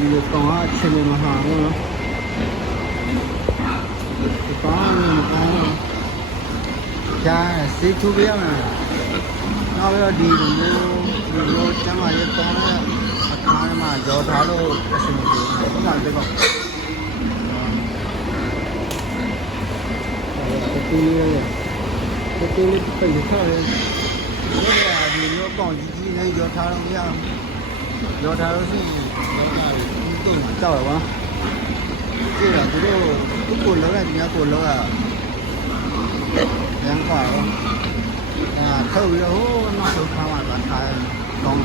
ဒီလိုကောင်ကအချိန်မမှာဘူးနော်ဒီကောင်ကမကောင်းဘူးကြာစေးထူပြရမယ်နောက်ပြီးတော့ဒီလိုမျိုးဒီလိုကျမ်းမာရေးကောင်းတဲ့အခါမှာကြောထားလို့အဆင်ပြေဘူးဘာမှမပြောတူလေးတူတူလေးပြည့်ထားတယ်ဒီလိုကောင်ကြီးကြီးလေးကြောထားလို့မရဘူးရောထားလို့ရှိရင် เจ้าอะไรวะชื่อวะไรที่เรียกทุกคนแล้วก็จริงๆคนแล้วอะยังขว่าอ่าเท่าเดียวมันมาสุดความหวานหวานทยลอง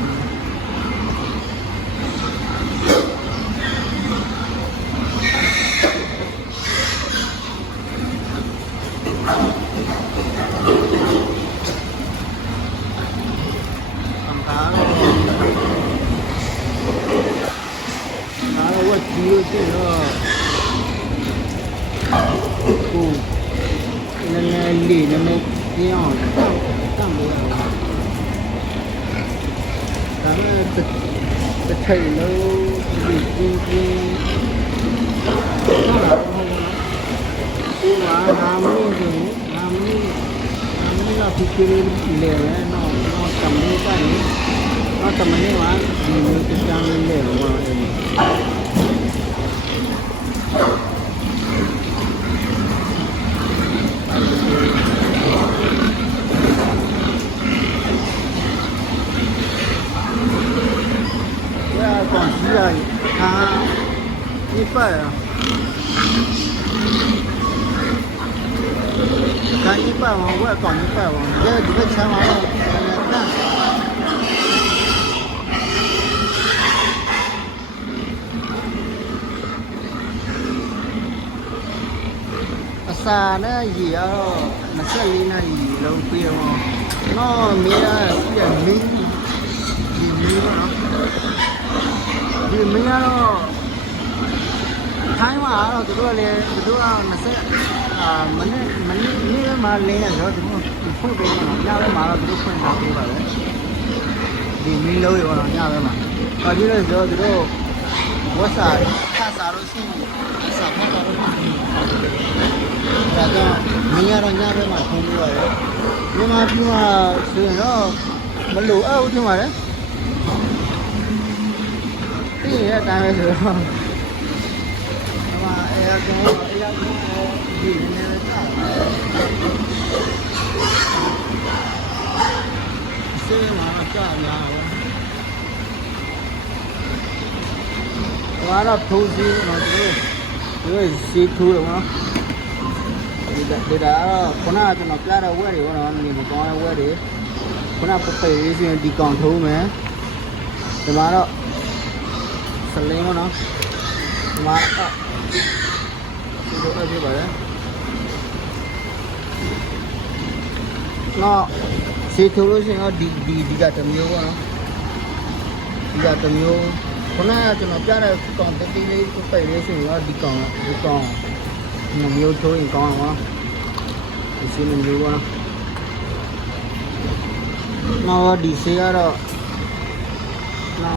拿了我提了这个，不，那那里那么样干干不了，咱们这这菜楼已经经到哪儿了？不玩他们那种，他们他们那皮皮脸那那怎么办？那怎么办？你们这样。 ใหญ่อ่นี่เปล่าทางนี้เปล่าว่าก่อนนี้เปล่าเยอะอยู่ไม่ใช่มาแล้วนะซาเนี่เหยียวมาเชื่อลีน่าเปลี่ยวเปียวน้อมีอะไรอย่างมี ဒီမင်းကတော့ထိုင်းမှာတော့သူတို့ကလည်းသူတို့က20အာမနေ့မနေ့နေ့မှလင်းရတော့သူတို့ဖွင့်ပေးတယ်ညဘက်မှာတော့သူတို့ဖွင့်ထားပေးပါပဲဒီမင်းလုံးရောတော့ညဘက်မှာဘာဖြစ်လဲဆိုတော့သူတို့ဝတ်စာခါစားလို့ရှိရင်စာဖတ်တော့ဒါကြောင့်မင်းကတော့ညဘက်မှာဖွင့်ပေးပါပဲမြန်မာပြည်မှာဆိုရင်တော့မလိုအပ်ဘူးထင်ပါတယ်ပြည့် gì hết tao rồi mà em có em có gì nên xe mà cả nhà quá là thu gì nó cứ cứ xí thu được không đi đã con nào cho nó ra đâu quên đi con nào nhìn một con đâu quên đi con nào có phải đi còn thu mẹ thì mà đó တဲ့ဝဲတွေဘောနော်နေမကောင်းတဲ့ဝဲတွေခုနပပေရေးစီဒီကောင်ထိုးမယ်ဒီမှာတော့စလင်းမနော်ဒီမှာအဲ့ဒီလိုအပ်ပြပါလေနော်စီထိုးလို့ရှိရင်တော့ဒီဒီဒီကတစ်မျိုးပေါ့နော်ဒီကတစ်မျိုးခုနကကျွန်တော်ပြတဲ့ကောင်တတိလေးပိတ်လေးဆိုရင်တော့ဒီကောင်ဒီကောင်ဒီမျိုးထိုးရင်ကောင်းအောင်နော်ဒီစီမျိုးပေါ့နော်နော်ဒီစီကတော့